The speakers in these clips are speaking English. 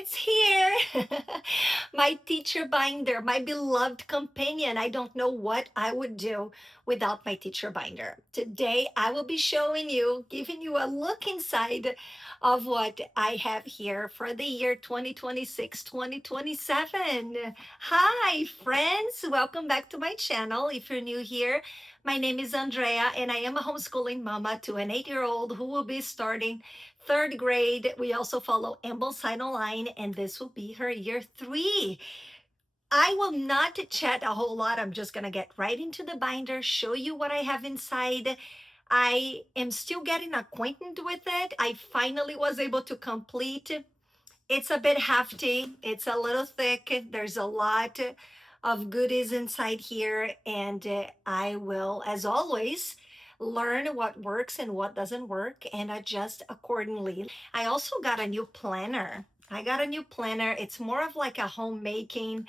it's here. My teacher binder, my beloved companion. I don't know what I would do without my teacher binder. Today, I will be showing you, giving you a look inside of what I have here for the year 2026, 2027. Hi, friends. Welcome back to my channel. If you're new here, my name is Andrea, and I am a homeschooling mama to an 8-year-old who will be starting third grade. We also follow Ambleside Online, and this will be her year 3. I will not chat a whole lot. I'm just going to get right into the binder, show you what I have inside. I am still getting acquainted with it. I finally was able to complete. It's a bit hefty. It's a little thick. There's a lot of goodies inside here, and I will, as always, learn what works and what doesn't work and adjust accordingly. I also got a new planner. I got a new planner. It's more of like a homemaking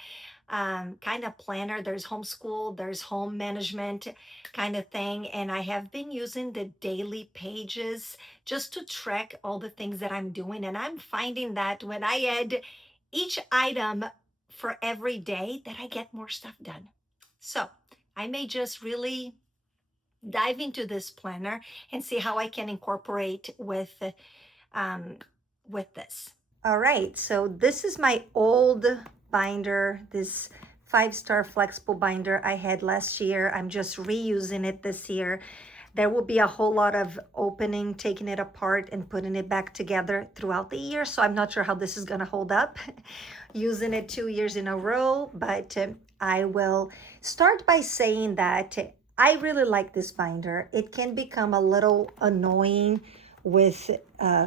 kind of planner. There's homeschool, there's home management kind of thing. And I have been using the daily pages just to track all the things that I'm doing. And I'm finding that when I add each item for every day, that I get more stuff done. So I may just really dive into this planner and see how I can incorporate um, with this. All right, so this is my old binder, this 5-star flexible binder I had last year. I'm just reusing it this year. There will be a whole lot of opening, taking it apart and putting it back together throughout the year. So I'm not sure how this is gonna hold up using it 2 years in a row, but I will start by saying that I really like this binder. It can become a little annoying with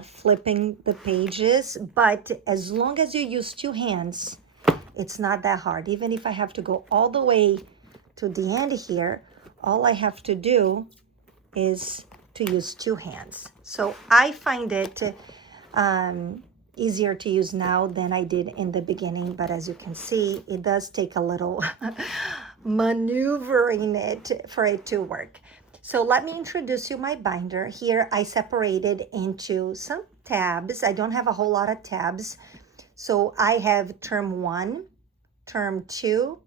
flipping the pages, but as long as you use 2 hands, it's not that hard. Even if I have to go all the way to the end here, all I have to do is to use 2 hands. So I find it easier to use now than I did in the beginning, but as you can see, it does take a little maneuvering it for it to work. So let me introduce you my binder. Here I separated into some tabs. I don't have a whole lot of tabs. So I have term 1, term 2,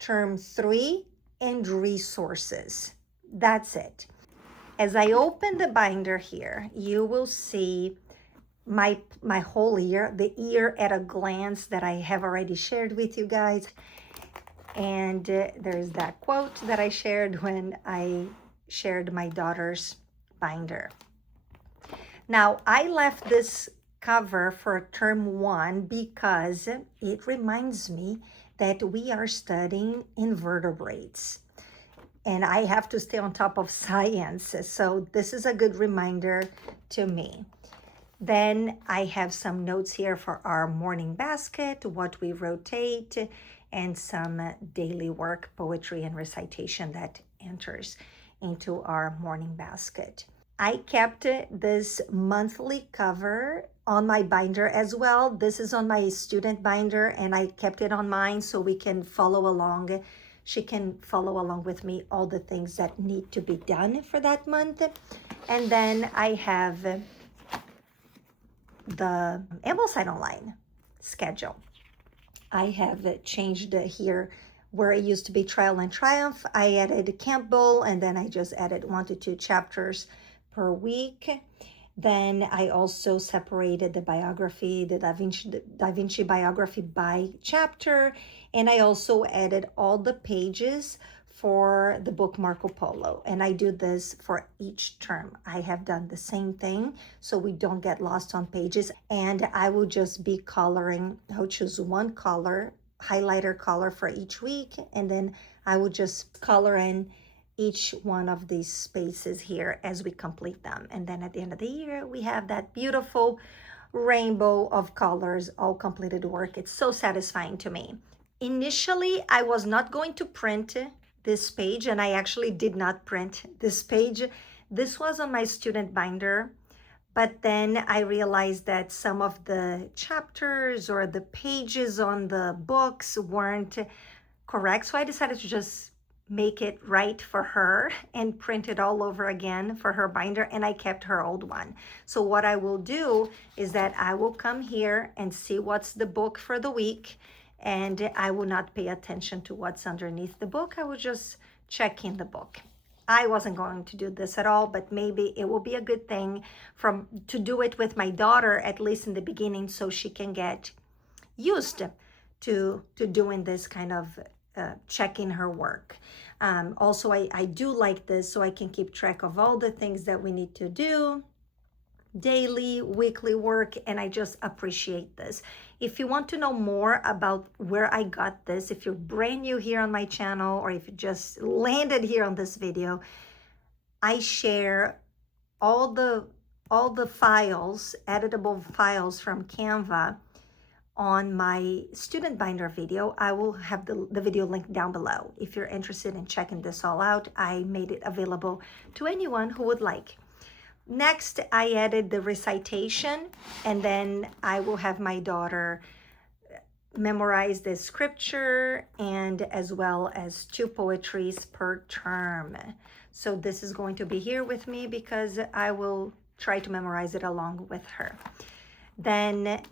term 3, and resources. That's it. As I open the binder here, you will see my whole year, the year at a glance that I have already shared with you guys. And there's that quote that I shared when I shared my daughter's binder. Now, I left this cover for term 1 because it reminds me that we are studying invertebrates. And I have to stay on top of science. So this is a good reminder to me. Then I have some notes here for our morning basket, what we rotate, and some daily work, poetry, and recitation that enters into our morning basket. I kept this monthly cover on my binder as well. This is on my student binder, and I kept it on mine so we can follow along. She can follow along with me all the things that need to be done for that month. And then I have the Ambleside Online schedule. I have changed here where it used to be Trial and Triumph. I added Campbell, and then I just added 1 to 2 chapters per week. Then I also separated the biography, the Da Vinci biography by chapter, and I also added all the pages for the book Marco Polo. And I do this for each term. I have done the same thing so we don't get lost on pages. And I will just be coloring. I'll choose one color, highlighter color for each week, and then I will just color in each one of these spaces here as we complete them. And then at the end of the year, we have that beautiful rainbow of colors, all completed work. It's so satisfying to me. Initially, I was not going to print this page, and I actually did not print this page. This was on my student binder, but then I realized that some of the chapters or the pages on the books weren't correct, so I decided to just make it right for her and print it all over again for her binder, and I kept her old one. So what I will do is that I will come here and see what's the book for the week, and I will not pay attention to what's underneath the book. I will just check in the book. I wasn't going to do this at all, but maybe it will be a good thing to do it with my daughter, at least in the beginning, so she can get used to doing this kind of checking her work. Also, I do like this so I can keep track of all the things that we need to do, daily, weekly work, and I just appreciate this. If you want to know more about where I got this, if you're brand new here on my channel, or if you just landed here on this video, I share all the files, editable files from Canva on my student binder video. I will have the video link down below. If you're interested in checking this all out, I made it available to anyone who would like. Next, I added the recitation, and then I will have my daughter memorize the scripture and as well as 2 poetries per term. So this is going to be here with me because I will try to memorize it along with her. Then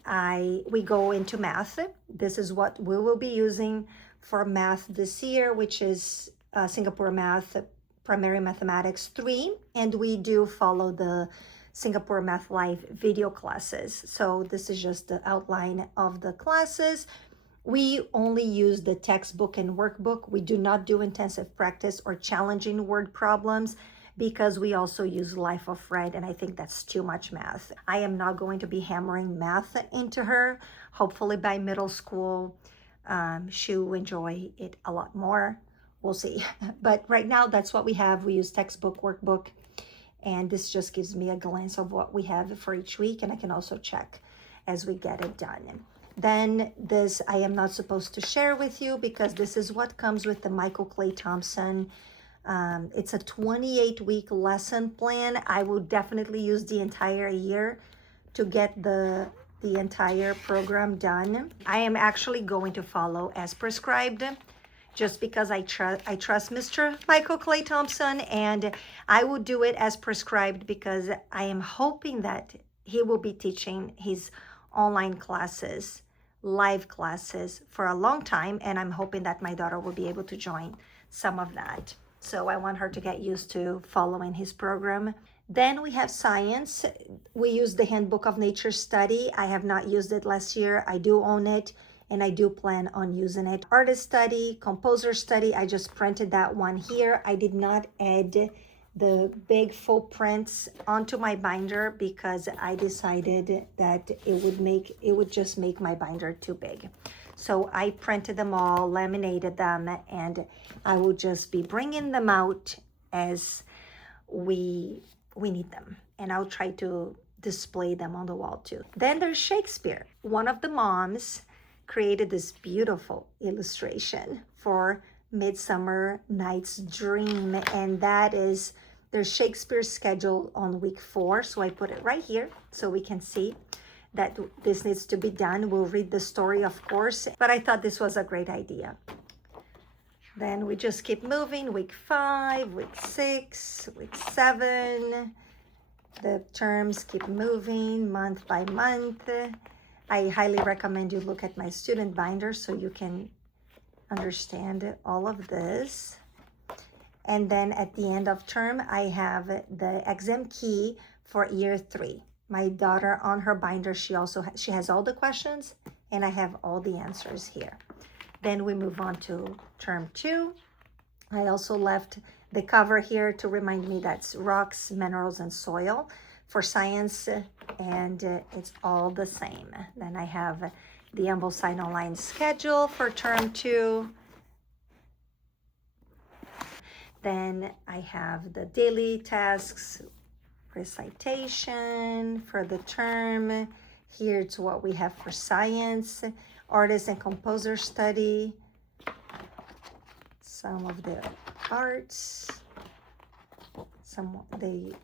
we go into math. This is what we will be using for math this year, which is Singapore Math Primary Mathematics 3, and we do follow the Singapore Math Live video classes. So this is just the outline of the classes. We only use the textbook and workbook. We do not do intensive practice or challenging word problems because we also use Life of Fred, and I think that's too much math. I am not going to be hammering math into her. Hopefully by middle school, she'll enjoy it a lot more. We'll see. But right now, that's what we have. We use textbook, workbook, and this just gives me a glance of what we have for each week, and I can also check as we get it done. Then this I am not supposed to share with you because this is what comes with the Michael Clay Thompson. It's a 28-week lesson plan. I will definitely use the entire year to get the entire program done. I am actually going to follow as prescribed, just because I trust Mr. Michael Clay Thompson, and I will do it as prescribed because I am hoping that he will be teaching his online classes, live classes for a long time, and I'm hoping that my daughter will be able to join some of that. So I want her to get used to following his program. Then we have science. We use the Handbook of Nature Study. I have not used it last year. I do own it, and I do plan on using it. Artist study, composer study, I just printed that one here. I did not add the big full prints onto my binder because I decided that it would just make my binder too big. So I printed them all, laminated them, and I will just be bringing them out as we need them. And I'll try to display them on the wall too. Then there's Shakespeare. One of the moms created this beautiful illustration for Midsummer Night's Dream, and that is there's Shakespeare's schedule on week 4. So I put it right here so we can see that this needs to be done. We'll read the story, of course, but I thought this was a great idea. Then we just keep moving. Week 5, week 6, week 7. The terms keep moving month by month. I highly recommend you look at my student binder so you can understand all of this. And then at the end of term, I have the exam key for year 3. My daughter on her binder, she has all the questions, and I have all the answers here. Then we move on to term 2. I also left the cover here to remind me that's rocks, minerals, and soil for science, and it's all the same. Then I have the Ambleside Online schedule for term 2. Then I have the daily tasks, recitation for the term. Here's what we have for science, artist and composer study, some of the arts.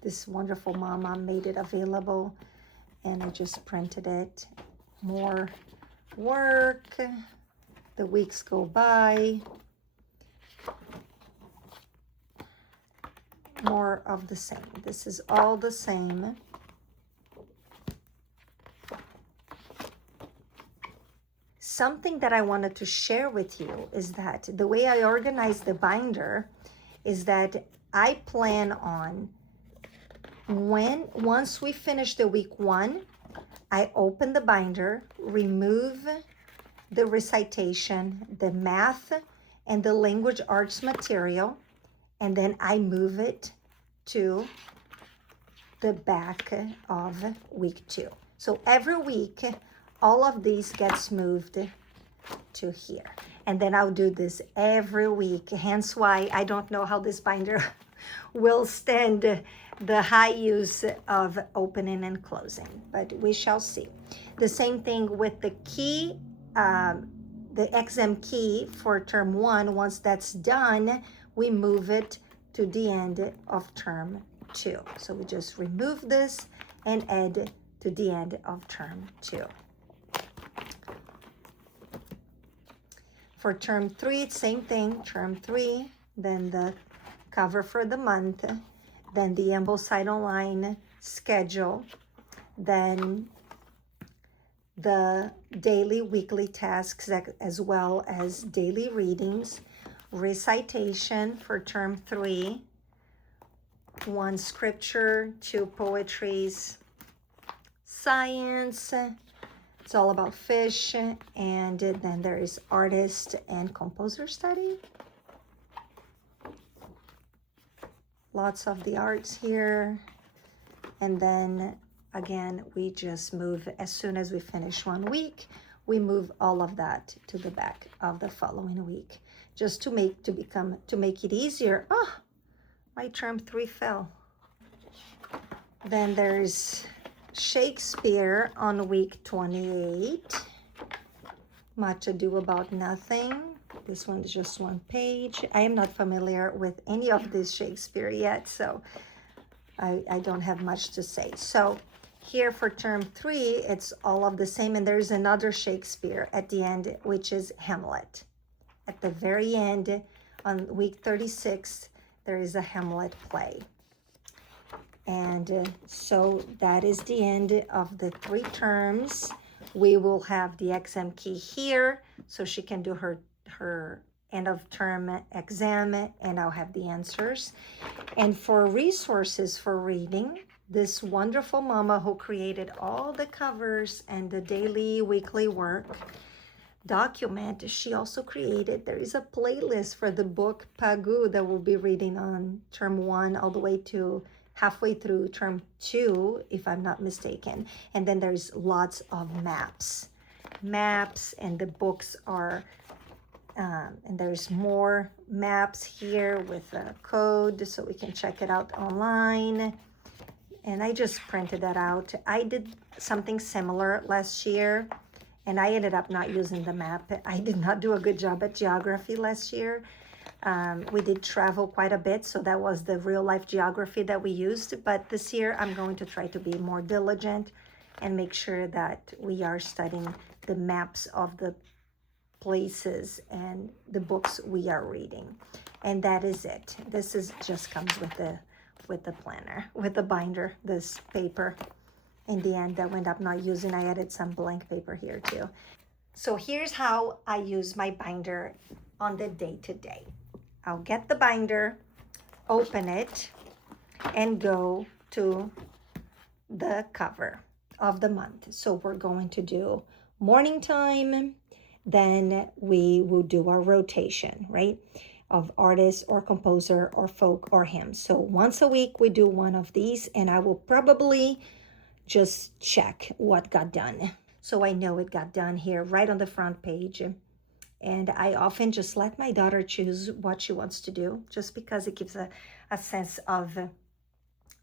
This wonderful mama made it available, and I just printed it. More work. The weeks go by. more of the same. This is all the same. Something that I wanted to share with you is that the way I organize the binder is that I plan on once we finish the week 1, I open the binder, remove the recitation, the math, and the language arts material, and then I move it to the back of week 2. So every week, all of these gets moved to here. And then I'll do this every week, hence why I don't know how this binder will stand the high use of opening and closing, but we shall see. The same thing with the key, the exam key for term 1. Once that's done, we move it to the end of term 2. So we just remove this and add to the end of term 2. For term 3, same thing, term 3, then the cover for the month, then the Ambleside Online schedule, then the daily, weekly tasks, as well as daily readings, recitation for term 3, 1 scripture, 2 poetries, science, it's all about fish, and then there is artist and composer study. Lots of the arts here. And then again, we just move, as soon as we finish 1 week, we move all of that to the back of the following week, just to make it easier. Oh, my term 3 fell. Then there's Shakespeare on week 28. Much Ado About Nothing. This one is just 1 page. I am not familiar with any of this Shakespeare yet, so I don't have much to say. So here for term 3, it's all of the same, and there's another Shakespeare at the end, which is Hamlet. At the very end, on week 36, there is a Hamlet play. And so that is the end of the 3 terms. We will have the exam key here, so she can do her end of term exam, and I'll have the answers. And for resources for reading, this wonderful mama who created all the covers and the daily, weekly work document, she also created, there is a playlist for the book Pagu that we'll be reading on term 1 all the way to halfway through term 2, if I'm not mistaken. And then there's lots of maps, and the books are, and there's more maps here with a code, so we can check it out online. And I just printed that out. I did something similar last year, and I ended up not using the map. I did not do a good job at geography last year. We did travel quite a bit, so that was the real life geography that we used. But this year, I'm going to try to be more diligent and make sure that we are studying the maps of the places and the books we are reading. And that is it. This is just comes with the planner, with the binder, this paper. In the end, that went up not using. I added some blank paper here too. So here's how I use my binder on the day-to-day. I'll get the binder, open it, and go to the cover of the month. So we're going to do morning time, then we will do our rotation, right? Of artist or composer or folk or hymn. So once a week we do one of these, and I will probably just check what got done. So I know it got done here right on the front page. And I often just let my daughter choose what she wants to do, just because it gives a sense of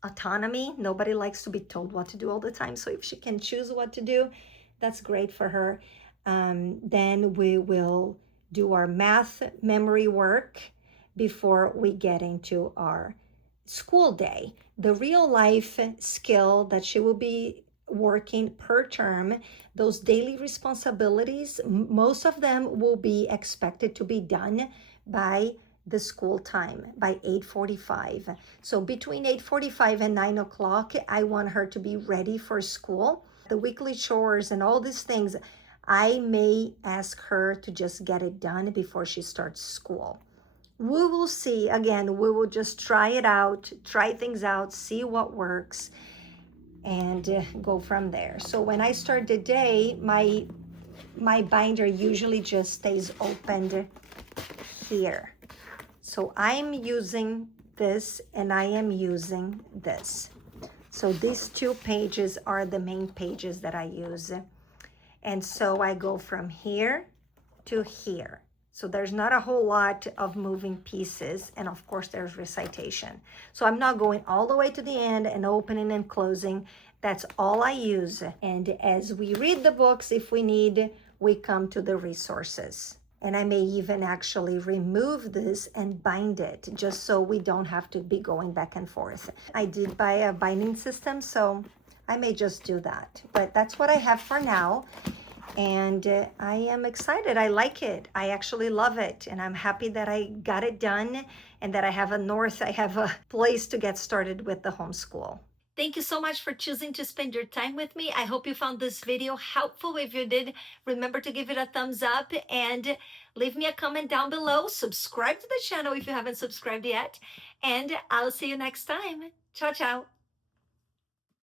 autonomy. Nobody likes to be told what to do all the time. So if she can choose what to do, that's great for her. Then we will do our math memory work before we get into our school day. The real life skill that she will be working per term, those daily responsibilities, most of them will be expected to be done by the school time by 8:45. So between 8:45 and 9 o'clock, I want her to be ready for school. The weekly chores and all these things, I may ask her to just get it done before she starts school. We will see. Again, we will just try it out, try things out, see what works, and go from there. So when I start the day, my binder usually just stays opened here. So I'm using this and I am using this. So these 2 pages are the main pages that I use. And so I go from here to here. So there's not a whole lot of moving pieces. And of course there's recitation. So I'm not going all the way to the end and opening and closing. That's all I use. And as we read the books, if we need, we come to the resources. And I may even actually remove this and bind it just so we don't have to be going back and forth. I did buy a binding system, so I may just do that. But that's what I have for now. And I am excited. I like it. I actually love it. And I'm happy that I got it done and that I have a place to get started with the homeschool. Thank you so much for choosing to spend your time with me. I hope you found this video helpful. If you did, remember to give it a thumbs up and leave me a comment down below. Subscribe to the channel if you haven't subscribed yet. And I'll see you next time. Ciao, ciao.